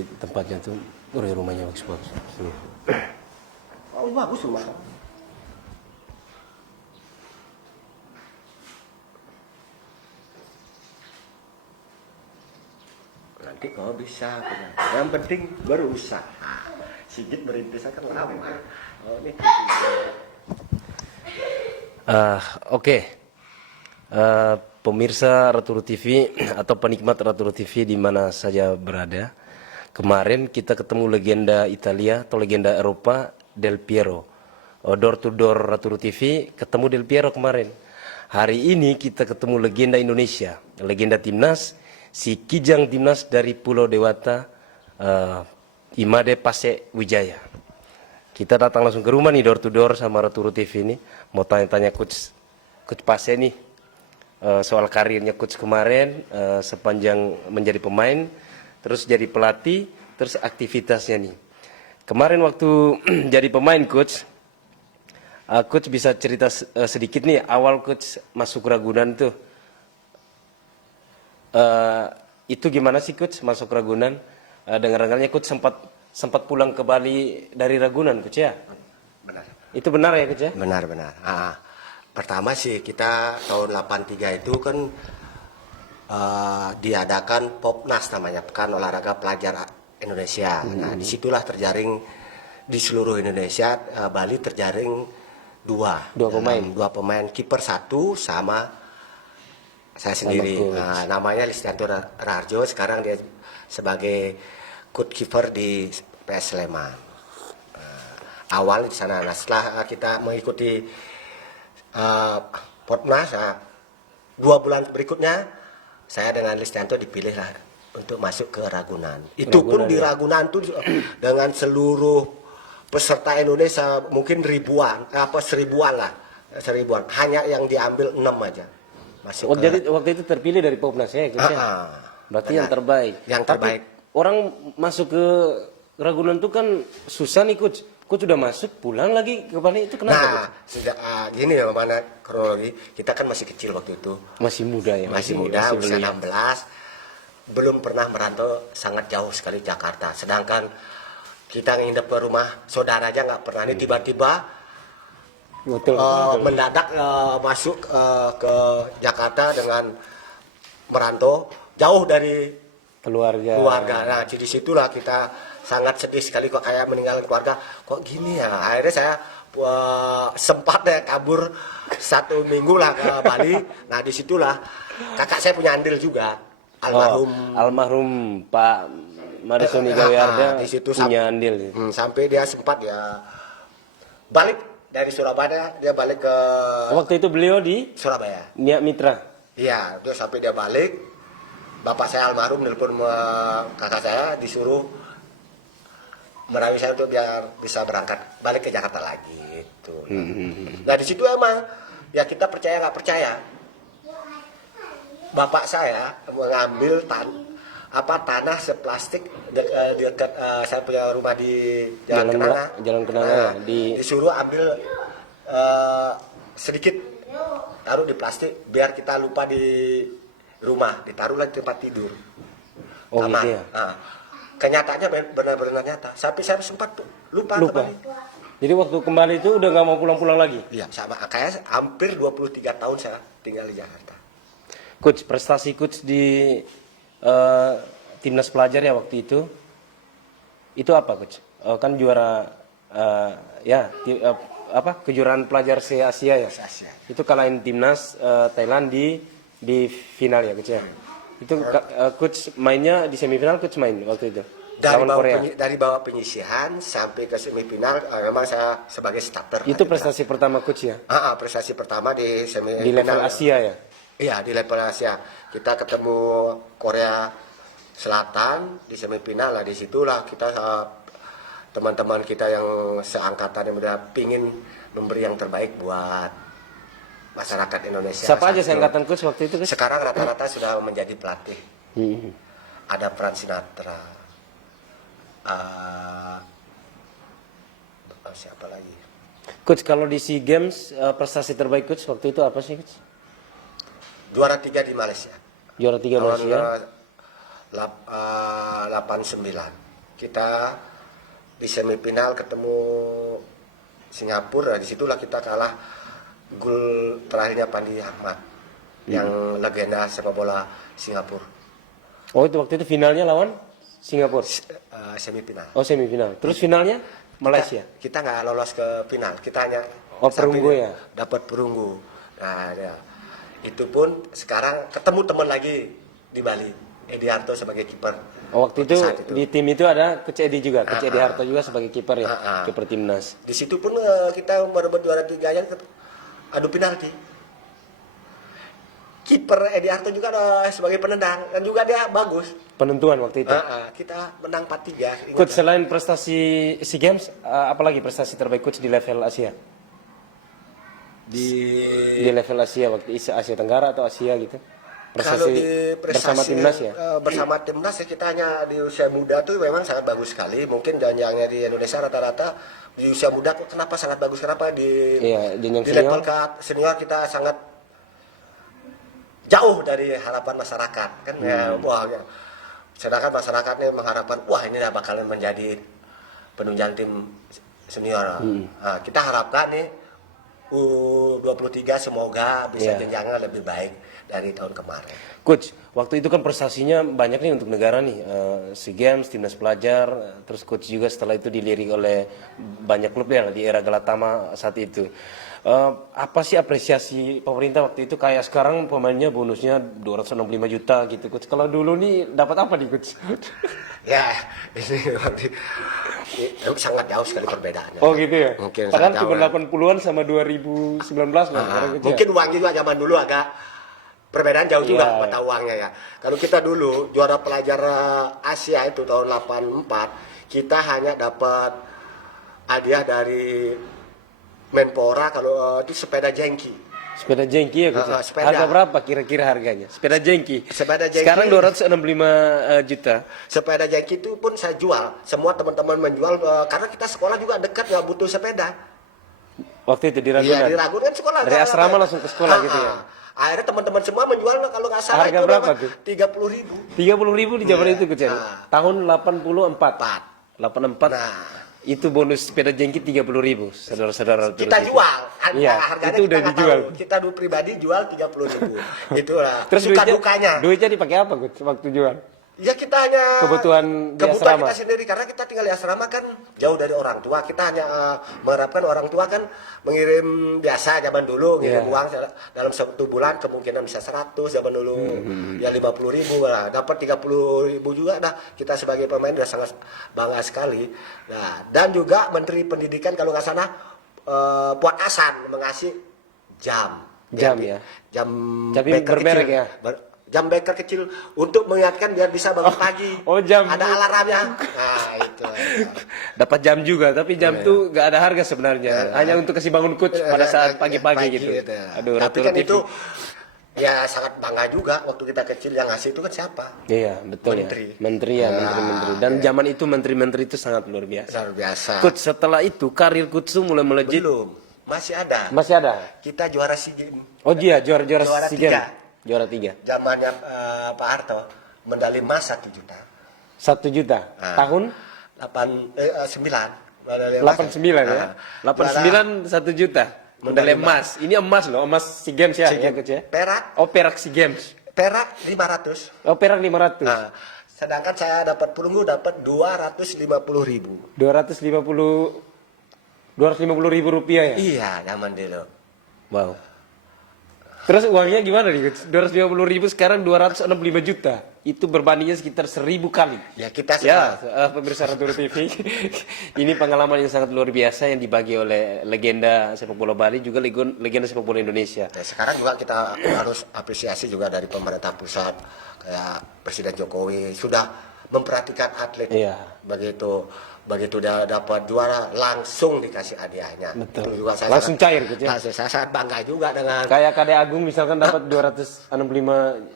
di tempatnya tuh, rumahnya bagus-bagus. Oh, bagus rumah. Nanti kau bisa punya. Yang penting berusaha. Sigit merintis akan lama. Oh, ini. Oke. Pemirsa Raturu TV atau penikmat Raturu TV di mana saja berada. Kemarin kita ketemu legenda Italia atau legenda Eropa, Del Piero. Door to door Raturu TV ketemu Del Piero kemarin. Hari ini kita ketemu legenda Indonesia, legenda timnas, si Kijang timnas dari Pulau Dewata, Imade Pase Wijaya. Kita datang langsung ke rumah nih, door to door sama Raturu TV ini. Mau tanya-tanya Coach Pase nih, soal karirnya Coach kemarin, sepanjang menjadi pemain, terus jadi pelatih, terus aktivitasnya nih. Kemarin waktu jadi pemain Coach, Coach bisa cerita sedikit nih, awal Coach masuk Ragunan tuh. Itu gimana sih Coach masuk Ragunan? Dengar-dengarnya Coach sempat pulang ke Bali dari Ragunan Coach ya? Benar. Itu benar ya Coach ya? Benar. Pertama sih kita tahun 83 itu kan diadakan Popnas namanya, Pekan Olahraga Pelajar Indonesia. Nah, disitulah terjaring di seluruh Indonesia, Bali terjaring dua pemain, kiper satu sama saya sendiri. Nah, namanya Listianto Raharjo, sekarang dia sebagai coach kiper di PS Sleman. Awal di sana. Nah, setelah kita mengikuti Popnas, 2 bulan berikutnya saya dengan Listianto dipilih lah untuk masuk ke Ragunan. Itu pun di Ragunan tuh dengan seluruh peserta Indonesia mungkin seribuan lah. Hanya yang diambil 6 aja. Masuk jadi waktu itu terpilih dari Popnas ya Coach ya? Berarti yang terbaik. Yang terbaik. Tapi orang masuk ke Ragunan itu kan susah nih Coach. Coach udah masuk, pulang lagi ke Bali, itu kenapa? Nah, gini ya, mana kronologi, kita kan masih kecil waktu itu. Masih muda ya? Masih muda, usia 16. Belum pernah merantau sangat jauh sekali Jakarta. Sedangkan kita nginep ke rumah saudara aja nggak pernah. Ini tiba-tiba mendadak masuk ke Jakarta dengan merantau jauh dari keluarga. Nah, di situlah kita sangat sedih sekali, kok kayak meninggalkan keluarga, kok gini ya. Akhirnya saya sempat kabur 1 minggu lah ke Bali. Nah, disitulah kakak saya punya andil juga, almarhum Pak Marisoni Gawiarda di situ punya andil. Sampai dia sempat ya balik dari Surabaya, dia balik ke. Waktu itu beliau di Surabaya. Niat Mitra. Iya, dia sampai dia balik. Bapak saya almarhum nelpon kakak saya, disuruh merayu saya untuk biar bisa berangkat balik ke Jakarta lagi gitu. Nah, di situ emang ya kita percaya nggak percaya, bapak saya mengambil tanah seplastik dekat saya punya rumah di Jalan Kenanga. Disuruh ambil sedikit, taruh di plastik biar kita lupa di rumah, ditaruhlah di tempat tidur. Oh gitu ya. Kenyataannya benar-benar nyata. Sampai saya sempat lupa. Kembali. Jadi waktu kembali itu udah nggak mau pulang-pulang lagi? Iya, sama. Kayak hampir 23 tahun saya tinggal di Jakarta. Coach, prestasi Coach di timnas pelajar ya waktu itu apa Coach? Kan juara kejuaraan pelajar se-Asia ya? Se-Asia. Itu kalahin timnas Thailand di final ya Coach ya? Itu Coach mainnya di semifinal, Coach main waktu itu dari bawah penyisihan sampai ke semifinal, memang saya sebagai starter. Itu prestasi pertama Coach ya? Prestasi pertama di semifinal. Di level Asia ya? Iya, di level Asia. Kita ketemu Korea Selatan di semifinal lah. Disitulah kita teman-teman kita yang seangkatan yang udah pingin memberi yang terbaik buat masyarakat Indonesia. Siapa aja seangkatan Coach waktu itu Coach? Sekarang rata-rata sudah menjadi pelatih. Ada Pran Sinatra, siapa lagi? Coach, kalau di SEA Games prestasi terbaik Coach waktu itu apa sih Coach? Juara 3 di Malaysia. Juara 3 Malaysia. 89. kita di semifinal ketemu Singapura. Disitulah kita kalah, gol terakhirnya Pandi Ahmad yang legenda sepak bola Singapura. Oh, itu waktu itu finalnya lawan Singapura. Semifinal. Oh, semifinal. Terus finalnya Malaysia. Kita nggak lolos ke final, kita hanya perunggu ya. Dapat perunggu. Nah, ya. Itu pun sekarang ketemu teman lagi di Bali, Edi Harto sebagai kiper. Oh, waktu itu di tim itu ada Coach Edi juga, Coach Edi Harto juga sebagai kiper ya, kiper timnas. Di situ pun kita merebut juara 3 yang adu penalti. Kiper Edi Harto juga sebagai penendang dan juga dia bagus. Penentuan waktu itu. Kita menang 4-3. Coach, selain prestasi SEA Games, apalagi prestasi terbaik Coach di level Asia? Di level Asia, waktu Asia Tenggara atau Asia gitu? Kalau di bersama timnas ya? Bersama timnas ya, kita hanya di usia muda tuh memang sangat bagus sekali. Mungkin jenjangnya di Indonesia rata-rata di usia muda kenapa sangat bagus? Kenapa di level senior kita sangat jauh dari harapan masyarakat kan ya, wah ya. Sedangkan masyarakat ini mengharapkan wah ini bakalan menjadi penunjang tim senior. Nah, kita harapkan nih U23 semoga bisa jenjangnya lebih baik dari tahun kemarin. Coach, waktu itu kan prestasinya banyak nih untuk negara nih, SEA Games, timnas pelajar, terus coach juga setelah itu dilirik oleh banyak klub ya di era Galatama saat itu. Apa sih apresiasi pemerintah waktu itu? Kayak sekarang pemainnya bonusnya 265 juta gitu, Coach. Kalau dulu nih dapat apa nih, Coach? Ya, ini sangat jauh sekali perbedaannya. Oh gitu ya? Mungkin padahal cuma 80-an sama 2019 lah. Mungkin uangnya juga zaman dulu agak perbedaan jauh juga mata uangnya ya. Kalau kita dulu juara pelajar Asia itu tahun 84, kita hanya dapat hadiah dari Menpora kalau itu sepeda jengki. Sepeda jengki ya, Coach. Harga berapa kira-kira harganya? Sepeda jengki. Sekarang 265 juta. Sepeda jengki itu pun saya jual. Semua teman-teman menjual karena kita sekolah juga dekat, nggak butuh sepeda. Waktu itu di Ragunan. Iya, di Ragunan sekolah. Dari asrama langsung ke sekolah gitu ya. Akhirnya teman-teman semua menjual kalau nggak salah harga itu berapa tuh? 30.000. 30.000 di zaman itu, Coach. Tahun 84. 84. Itu bonus sepeda jengki 30.000, saudara-saudara. Kita jual, harganya itu udah dijual. Kita dulu pribadi jual 30.000. Itulah. Terus suka dukanya. Duitnya dipakai apa, Coach, waktu jual? Ya kita hanya kebutuhan kita sendiri karena kita tinggal di asrama kan jauh dari orang tua. Kita hanya mengharapkan orang tua kan mengirim biasa zaman dulu ngirim uang dalam 1 bulan kemungkinan bisa 100 zaman dulu ya 50.000 lah, dapat 30.000 juga. Nah kita sebagai pemain udah sangat bangga sekali. Nah dan juga Menteri Pendidikan kalau nggak salah Puan Hasan mengasih jam ya. Jam bermerek ya. Jam beker kecil untuk mengingatkan biar bisa bangun pagi. Oh jam. Ada alarmnya. Nah itu. Dapat jam juga, tapi jam tuh nggak ada harga sebenarnya. Hanya untuk kasih bangun coach pada saat pagi-pagi gitu. Aduh, tapi kan itu ya sangat bangga juga waktu kita kecil yang ngasih itu kan siapa? Iya betul. Menteri ya. Menteri. Dan zaman itu menteri-menteri itu sangat luar biasa. Luar biasa. Coach setelah itu karir coach tuh mulai melejit. Belum. Masih ada. Kita juara SEA Games. Oh iya juara SEA Games. Juara 3. Zamannya Pak Harto, medali emas 1 juta. 1 juta. Tahun 89. 89 ya. 89 1 juta. Medali emas. Ini emas loh, emas SEA Games ya, Coach ya. Perak. Oh, perak SEA Games. Perak 500. Oh, perak 500. Nah, sedangkan saya dapat perunggu dapat 250.000. 250.000 rupiah ya? Iya, zaman dulu. Wow. Terus uangnya gimana nih? 250.000 sekarang 265 juta. Itu berbandingnya sekitar 1.000 kali. Ya kita pemirsa Ratu TV. Ini pengalaman yang sangat luar biasa yang dibagi oleh legenda sepak bola Bali juga legenda sepak bola Indonesia. Ya, sekarang juga kita harus apresiasi juga dari pemerintah pusat kayak Presiden Jokowi sudah memperhatikan atlet. Iya. Begitu dia dapat juara langsung dikasih hadiahnya. Betul. Itu juga saya langsung cair gitu ya. Saya sangat bangga juga dengan kayak Kade Agung misalkan dapat 265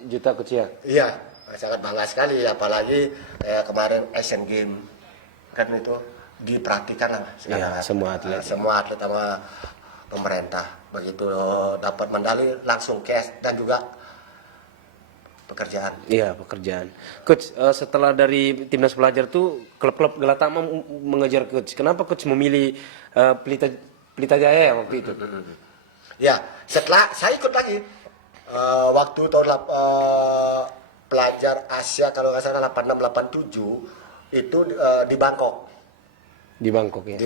juta kecil. Iya, sangat bangga sekali apalagi kemarin Asian Games kan itu diperhatikan lah semua atlet sama pemerintah. Begitu dapat medali langsung cash dan juga pekerjaan. Iya, pekerjaan. Coach, setelah dari timnas pelajar tuh klub-klub Galatama mengejar coach. Kenapa coach memilih Pelita Jaya ya waktu itu? Ya, setelah saya ikut lagi waktu tahun pelajar Asia kalau nggak salah 86 87 itu di Bangkok. Di Bangkok ya.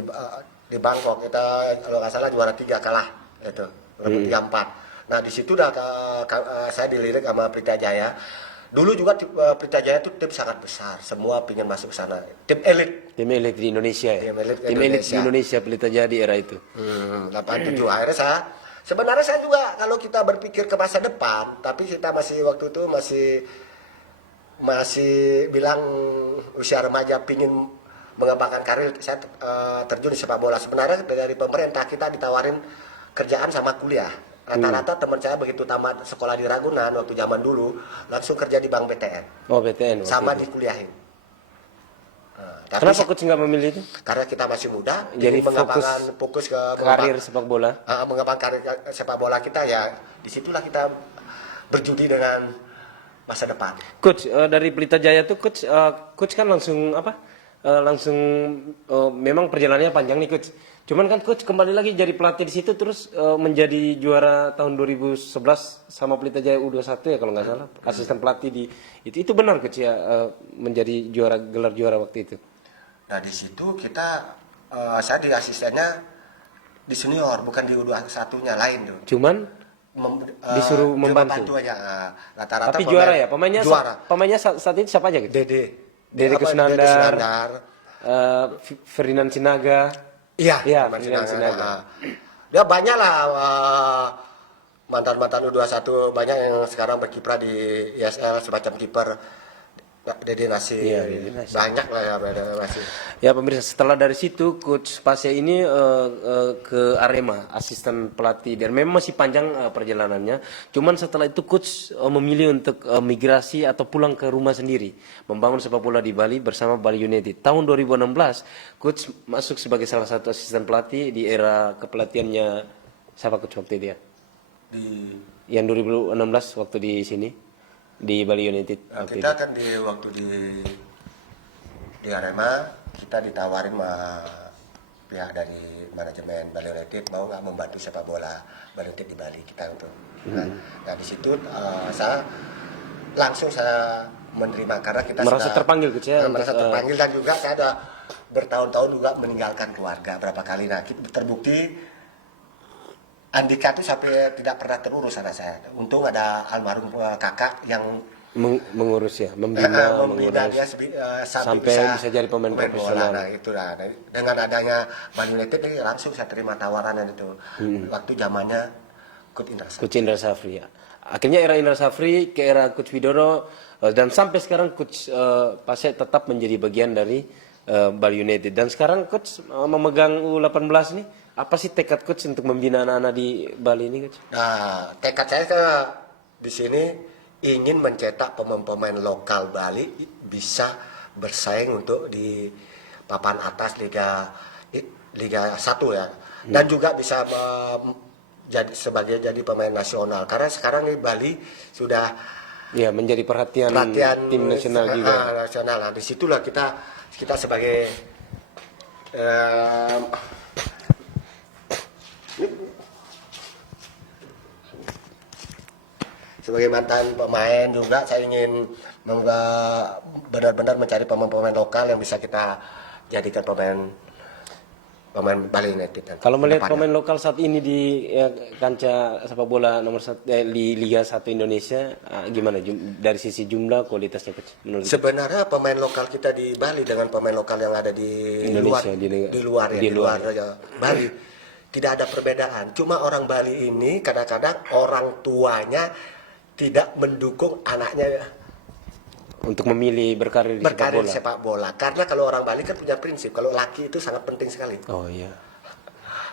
Di Bangkok kita kalau nggak salah juara 3 kalah itu, dapat 3-4. Nah di situ udah saya dilirik sama Pelita Jaya. Dulu juga Pelita Jaya itu tim sangat besar, semua pingin masuk sana. Tim elit. Tim elit di Indonesia ya. Tim elit Tim elit di Indonesia Pelita Jaya di era itu. 87 akhirnya sebenarnya saya juga kalau kita berpikir ke masa depan, tapi kita masih waktu itu masih bilang usia remaja pingin mengembangkan karir, saya terjun di sepak bola. Sebenarnya dari pemerintah kita ditawarin kerjaan sama kuliah. Rata-rata teman saya begitu tamat sekolah di Ragunan waktu zaman dulu langsung kerja di Bank BTN. Oh BTN. Sama dikuliahin. Tapi kenapa coach nggak memilih itu? Karena kita masih muda, jadi fokus ke karir sepak bola. Mengembangkan karir sepak bola kita ya. Disitulah kita berjudi dengan masa depan. Coach, dari Pelita Jaya tuh coach kan langsung memang perjalanannya panjang nih coach. Cuman kan coach kembali lagi jadi pelatih di situ terus menjadi juara tahun 2011 sama Pelita Jaya U21 ya kalau nggak salah, asisten pelatih di itu benar coach ya, menjadi gelar juara waktu itu. Nah di situ saya di asistennya di senior bukan di U21-nya lain tuh. Cuman disuruh membantu aja. Rata-rata tapi juara ya pemainnya saat itu siapa aja gitu? Dede Kusnandar, Ferdinand Sinaga. Iya, Ferdinand Sinaga. Ya banyak lah mantan-mantan U21 banyak yang sekarang berkiprah di ISL semacam kiper Dede Nasir. Iya, Dede Nasir. Banyak lah ya Dede Nasir. Ya pemirsa, setelah dari situ coach Pasya ini ke Arema, asisten pelatih, dan memang masih panjang perjalanannya. Cuman setelah itu coach memilih untuk migrasi atau pulang ke rumah sendiri, membangun sepak bola di Bali bersama Bali United. Tahun 2016 coach masuk sebagai salah satu asisten pelatih di era kepelatihannya siapa coach waktu itu ya? Yang 2016 waktu di sini di Bali United. Kita kan waktu di Arema kita ditawarin sama pihak dari manajemen Bali United mau nggak membantu sepak bola Bali United di Bali kita untuk. Nah di situ saya langsung menerima karena kita merasa terpanggil gitu ya. Merasa terpanggil dan juga saya ada bertahun-tahun juga meninggalkan keluarga berapa kali. Nah terbukti Andika itu sampai tidak pernah terurus anak saya. Untung ada almarhum kakak yang mengurus ya, membina dia sampai bisa jadi pemain profesional. Nah itu lah. Dengan adanya Bali United ini langsung saya terima tawaran itu. Waktu zamannya Coach Indra Safri ya. Akhirnya era Indra Safri ke era Coach Widodo dan sampai sekarang Coach Pasya tetap menjadi bagian dari Bali United. Dan sekarang Coach memegang U18 nih. Apa sih tekad coach untuk membina anak-anak di Bali ini coach? Nah, tekad saya di sini ingin mencetak pemain-pemain lokal Bali bisa bersaing untuk di papan atas Liga 1 ya. Dan juga bisa jadi pemain nasional. Karena sekarang di Bali sudah ya menjadi perhatian tim nasional juga. Nasional. Nah, disitulah kita sebagai sebagai mantan pemain juga saya ingin benar-benar mencari pemain-pemain lokal yang bisa kita jadikan pemain Bali United. Kalau melihat pemain lokal saat ini di kancah sepak bola nomor 1 di Liga 1 Indonesia, gimana dari sisi jumlah kualitasnya menurut? Sebenarnya pemain lokal kita di Bali dengan pemain lokal yang ada di Indonesia, di luar Bali tidak ada perbedaan. Cuma orang Bali ini kadang-kadang orang tuanya tidak mendukung anaknya untuk memilih berkarir di sepak bola. Karena kalau orang Bali kan punya prinsip kalau laki itu sangat penting sekali. Oh iya.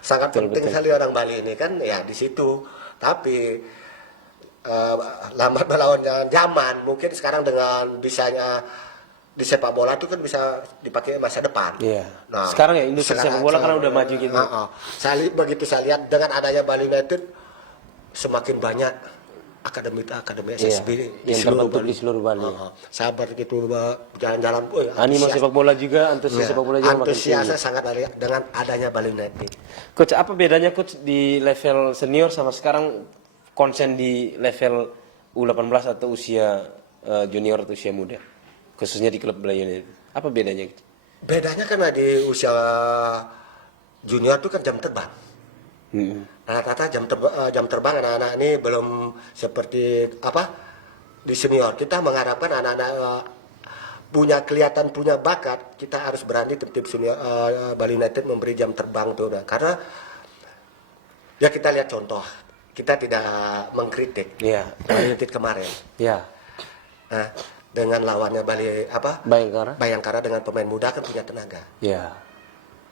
Sangat penting sekali orang Bali ini kan ya di situ. Tapi lambat melawan zaman, mungkin sekarang dengan bisanya di sepak bola itu kan bisa dipakai masa depan. Iya. Nah, sekarang ya industri sepak bola karena udah maju gitu. Begitu saya lihat dengan adanya Bali United semakin banyak akademi Iya, SSB yang terbentuk di seluruh Bali. Sabar gitu jalan-jalan. Animo sepak bola juga, antusias sepak bola juga makin tinggi. Antusiasnya sangat dengan adanya Bali United. Coach, apa bedanya coach di level senior sama sekarang konsen di level U18 atau usia junior atau usia muda, khususnya di klub Bali United? Apa bedanya? Bedanya karena di usia junior itu kan jam terbang. Rata-rata jam terbang anak-anak ini belum seperti di senior. Kita mengharapkan anak-anak punya bakat, kita harus berani tim senior Bali United memberi jam terbang tuh. Karena ya kita lihat contoh, kita tidak mengkritik Bali United kemarin. Ya. Nah, dengan lawannya Bayangkara dengan pemain muda kan punya tenaga. Ya.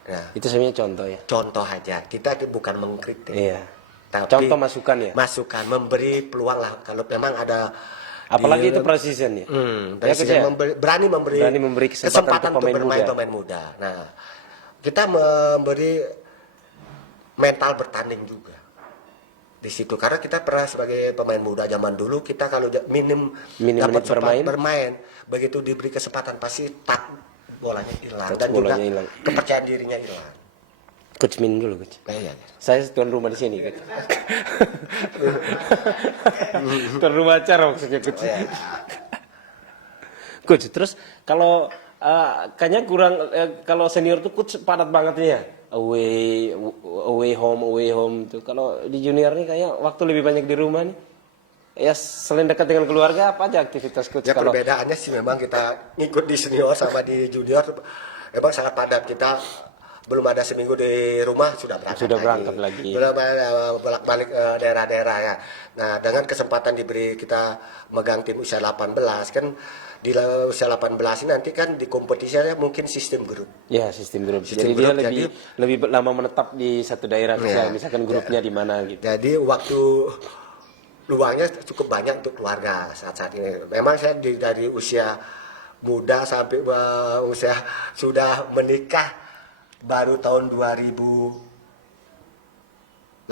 Nah, itu sebenarnya contoh ya. Contoh aja, kita bukan mengkritik. Iya. Tapi Contoh masukan ya. Masukan, memberi peluang lah kalau memang ada. Apalagi itu precision ya. Berani memberi kesempatan untuk bermain pemain muda. Nah, kita memberi mental bertanding juga di situ karena kita pernah sebagai pemain muda zaman dulu kita kalau minim dapat bermain, begitu diberi kesempatan pasti bolanya hilang dan juga kepercayaan dirinya hilang. Coach Min dulu coach. Iya. Saya tuan rumah di sini coach. Tuan rumah acara maksudnya coach. Coach, terus kalau kayaknya kurang kalau senior tuh coach padat banget ya. Away home tuh. Kalau di junior nih kayak waktu lebih banyak di rumah nih. Ya selain dekat dengan keluarga apa aja aktivitas coach? Ya perbedaannya sih memang kita ngikut di senior sama di junior memang sangat padat. Kita belum ada seminggu di rumah sudah berangkat lagi. Belum bolak-balik daerah-daerah ya. Nah, dengan kesempatan diberi kita megang tim usia 18 kan di usia 18 ini nanti kan di kompetisinya mungkin sistem grup. Ya, sistem grup. Jadi dia lebih lama menetap di satu daerah misalkan grupnya di mana gitu. Jadi waktu luangnya cukup banyak untuk keluarga saat ini. Memang saya dari usia muda sampai usia sudah menikah baru tahun 2018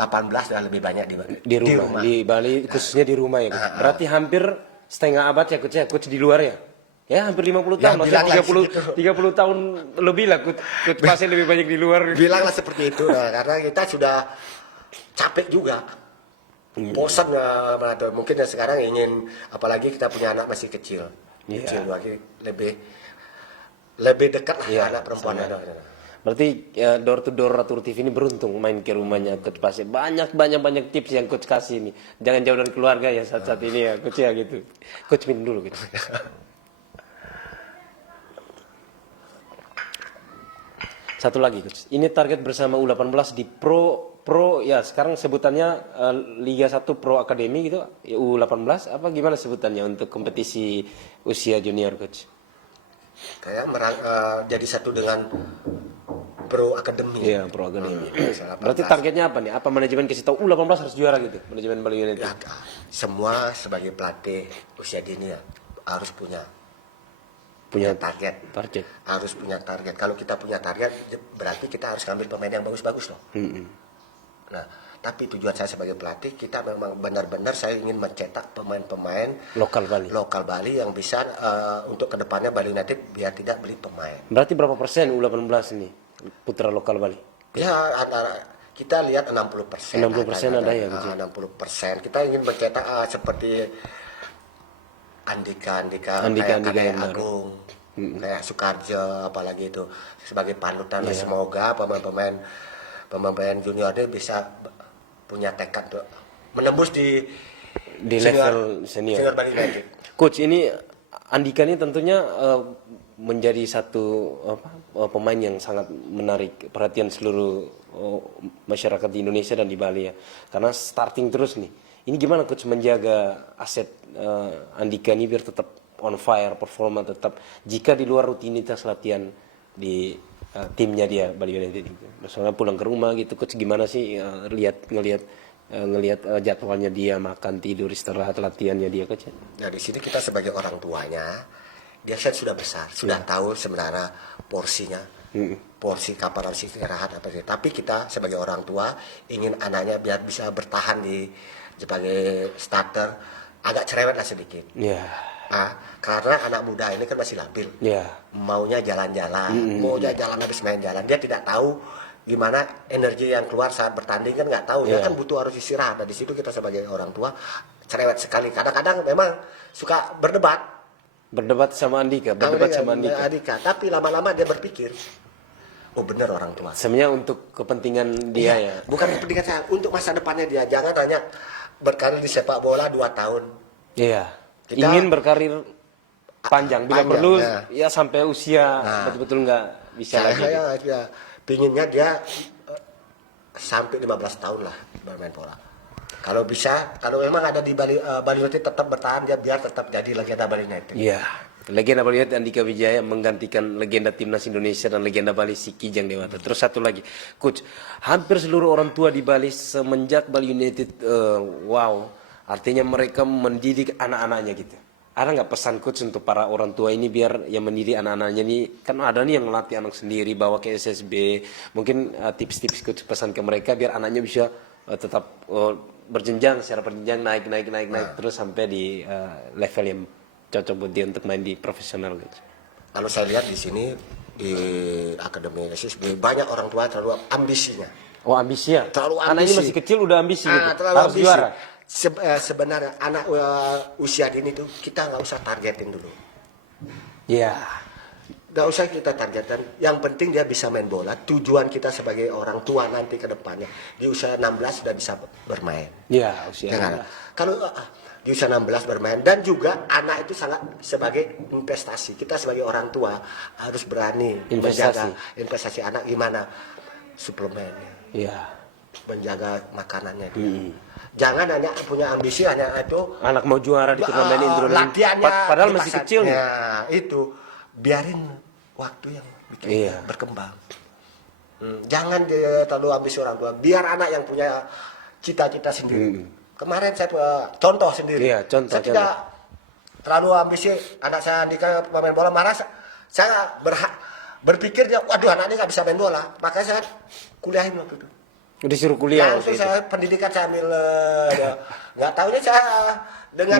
sudah lebih banyak di rumah. Di Bali khususnya di rumah ya. Berarti hampir setengah abad ya coach di luar ya. Ya hampir 50 tahun, maksudnya 30 tahun lebih lah coach masih lebih banyak di luar. Bilanglah seperti itu karena kita sudah capek juga. Bosan mungkin ya sekarang ingin apalagi kita punya anak masih kecil. Kecil lagi lebih dekat lah anak perempuan. Berarti door to door Ratu TV ini beruntung main ke rumahnya coach pasti banyak tips yang coach kasih nih. Jangan jauh dari keluarga ya saat ini ya coach ya gitu. Coach Min dulu coach. Satu lagi coach. Ini target bersama U18 di Pro ya sekarang sebutannya Liga 1 Pro Academy gitu. U18 apa gimana sebutannya untuk kompetisi usia junior coach? Kayak jadi satu dengan Pro Academy. Iya, Pro Academy. Berarti targetnya apa nih? Apa manajemen kasih tahu U18 harus juara gitu? Manajemen Bali United. Ya, semua sebagai pelatih usia dini ya, harus punya target. Harus punya target. Kalau kita punya target berarti kita harus ambil pemain yang bagus-bagus loh. Nah, tapi tujuan saya sebagai pelatih kita memang benar-benar saya ingin mencetak pemain-pemain lokal Bali yang bisa untuk kedepannya Bali United biar tidak beli pemain. Berarti berapa persen U18 ini putra lokal Bali? Ya kita lihat 60%. 60% ada ya? 60%. Kita ingin mencetak seperti Andika kayak Agung, kayak Sukarjo, apalagi itu sebagai panutan. Semoga pemain junior ini bisa punya tekad untuk menembus di level senior Bali United. Coach, ini Andika ini tentunya menjadi satu pemain yang sangat menarik perhatian seluruh masyarakat di Indonesia dan di Bali ya. Karena starting terus nih. Ini gimana coach menjaga aset Andika ini biar tetap on fire, performa tetap jika di luar rutinitas latihan di timnya dia Bali United gitu. Misalnya pulang ke rumah gitu coach gimana sih ngelihat jadwalnya dia makan, tidur, istirahat, latihannya dia coach. Nah, di sini kita sebagai orang tuanya dia kan sudah besar, sudah tahu sebenarnya porsinya. Porsi kapan harus istirahat apa sih. Tapi kita sebagai orang tua ingin anaknya biar bisa bertahan di sebagai starter agak cerewet lah sedikit. Iya. Nah, karena anak muda ini kan masih labil, Iya. maunya jalan-jalan, maunya jalan habis main jalan. Dia tidak tahu gimana energi yang keluar saat bertanding, kan nggak tahu. Dia kan butuh harus istirahat. Nah, di situ kita sebagai orang tua cerewet sekali. Kadang-kadang memang suka berdebat sama Andika. tapi lama-lama dia berpikir, oh benar orang tua. Sebenarnya untuk kepentingan dia ya. Bukan kepentingan saya, untuk masa depannya dia. Jangan hanya berkarir di sepak bola 2 tahun. Iya. Kita ingin berkarir panjang, bila perlu ya sampai usia betul-betul nggak bisa lagi. Saya pinginnya dia sampai 15 tahun lah bermain bola. Kalau bisa, kalau memang ada di Bali United tetap bertahan, dia biar tetap jadi legenda Bali United. Iya. Legenda Bali United Andika Wijaya menggantikan legenda timnas Indonesia dan legenda Bali si Kijang Dewata. Terus satu lagi, coach, hampir seluruh orang tua di Bali semenjak Bali United, artinya mereka mendidik anak-anaknya gitu. Ada nggak pesan coach untuk para orang tua ini biar yang mendidik anak-anaknya ini, kan ada nih yang melatih anak sendiri bawa ke SSB, mungkin tips-tips coach pesan ke mereka biar anaknya bisa tetap berjenjang secara berjenjang naik terus sampai di level yang cocok buat dia untuk main di profesional gitu. Kalau saya lihat di sini di Akademi SSB banyak orang tua terlalu ambisinya. Oh, ambisi ya? Terlalu ambisi. Anak ini masih kecil udah ambisi gitu. Harus ambisi. Juara. Sebenarnya anak usia dini itu kita nggak usah targetin dulu. Iya. Nggak usah kita targetin. Yang penting dia bisa main bola. Tujuan kita sebagai orang tua nanti ke depannya di usia 16 sudah bisa bermain. Iya, usia. Kalau di usia 16 bermain, dan juga anak itu sangat sebagai investasi. Kita sebagai orang tua harus berani menjaga investasi anak, gimana suplemennya. Iya. Menjaga makanannya dia. Jangan hanya punya ambisi hanya itu anak mau juara di turnamen Indro, latihannya padahal masih kecil nih. Itu biarin waktu yang bikin berkembang. Jangan dia terlalu ambisi orang tua, biar anak yang punya cita-cita sendiri. Kemarin saya contoh sendiri. Saya tidak terlalu ambisi. Anak saya Andika pemain bola, marah saya berpikir dia, waduh anak ini nggak bisa main bola, makanya saya kuliahin waktu itu. Disuruh kuliah. Langsung saya pendidikan saya ambil, nggak tahunya saya dengan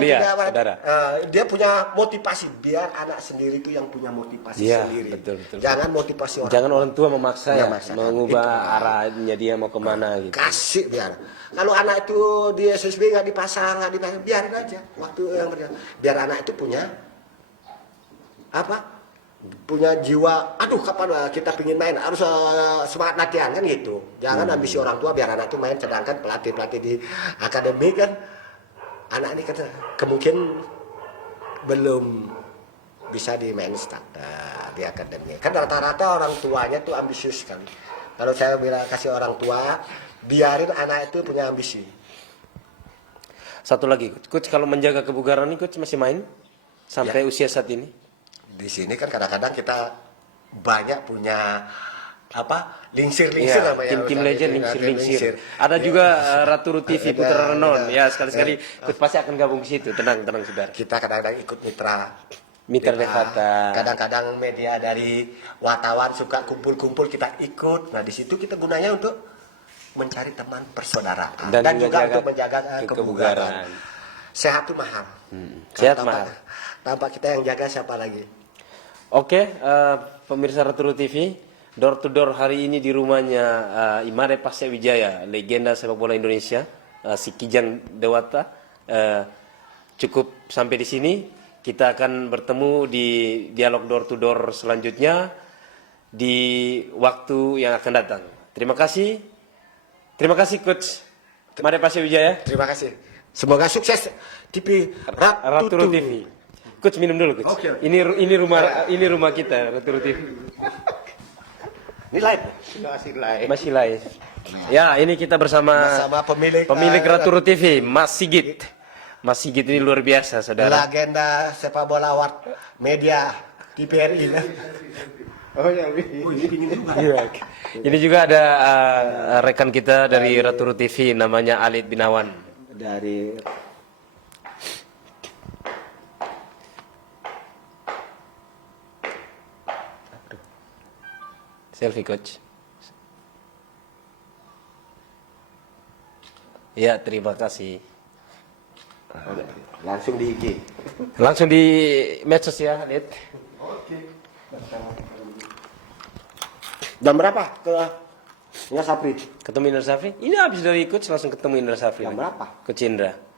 dia punya motivasi, biar anak sendiri itu yang punya motivasi sendiri. Betul. Jangan motivasi orang. Jangan orang tua memaksa mengubah arahnya dia mau kemana gitu. Kasih biar. Kalau anak itu di SSB nggak dipasang, biarin aja waktu yang berjalan. Biar anak itu punya punya jiwa, aduh kapan kita pingin main, harus semangat latihan kan gitu. Jangan ambisi orang tua biar anak itu main, sedangkan pelatih-pelatih di akademi kan anak ini kan kemungkinan belum bisa di main starter di akademi. Kan rata-rata orang tuanya tuh ambisius sekali. Kalau saya bilang kasih orang tua, biarin anak itu punya ambisi. Satu lagi, coach, kalau menjaga kebugaran ini coach masih main sampai usia saat ini? Di sini kan kadang-kadang kita banyak punya lingsir-lingsir namanya, tim legend lingsir. Ada juga Ratu TV Putra Renon ya, sekali-sekali ikut pasti akan gabung ke situ. Tenang saudara. Kita kadang-kadang ikut mitra Devata. Kadang-kadang media dari wartawan suka kumpul-kumpul, kita ikut. Nah di situ kita gunanya untuk mencari teman persaudaraan dan juga untuk menjaga kebugaran. Sehat itu mahal. Sehat mahal. Tanpa kita yang jaga siapa lagi? Oke, pemirsa Ratu TV, door to door hari ini di rumahnya Imade Pasya Wijaya, legenda sepak bola Indonesia, si Kijang Dewata. Cukup sampai di sini. Kita akan bertemu di dialog door to door selanjutnya di waktu yang akan datang. Terima kasih Coach Imade Pasya Wijaya. Terima kasih. Semoga sukses TV Ratu TV. Coach minum dulu, Coach. Okay. Ini rumah kita, Ratu TV. Ini live. Masih live. Ya, ini kita bersama pemilik Ratu TV, Mas Sigit. Mas Sigit ini luar biasa, saudara. Legenda sepak bola award media TVRI. Ini juga ada rekan kita dari Ratu TV, namanya Alid Binawan. Dari selfie coach. Ya, terima kasih. Langsung di IG. Langsung di medsos ya, Dit. Jam berapa ke Indra Safri? Ketemu Indra Safri? Ini habis dari coach langsung ketemu Indra Safri. Jam berapa? Coach Indra.